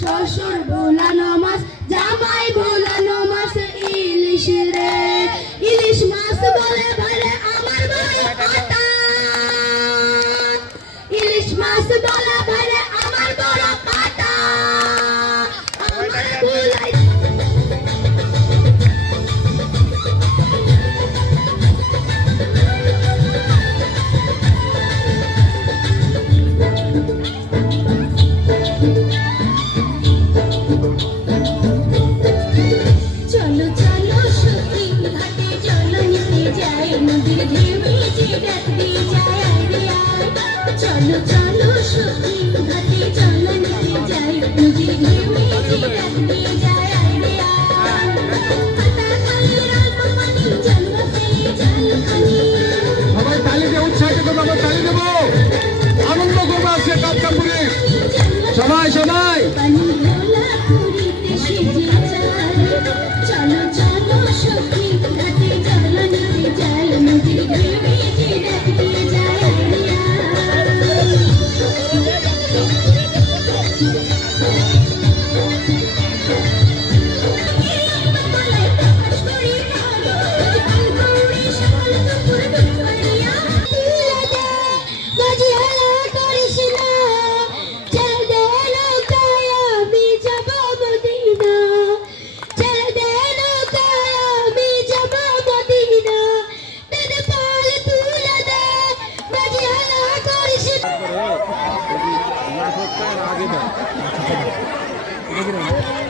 শ্বশুর ভোলানো মাছ, জামাই ভোলানো মাছ, ইলিশ রে। ইলিশ মাছ বলে ভাইরে আমার বড় কাটা, ইলিশ মাছ বলে ভাইরে আমার বড় কাটা। আমার ভোলাই चलो चलो सखी घाटे चलो निकल जाए मुझे ढेर में डाक दिए जाए पता खाली रात पानी जल से जल खानी সবাই তালি দিয়ে উৎসাহিত করব তালি দেব আনন্দ করব আজকে কাপ্তাপুরে সবাই সবাই পানি ভোলা পুরিতে সেজে যায় চলো চলো সখী ঘাটে চলো নিকল যাই মুঝে ঢের में डाक दिए जाए आगे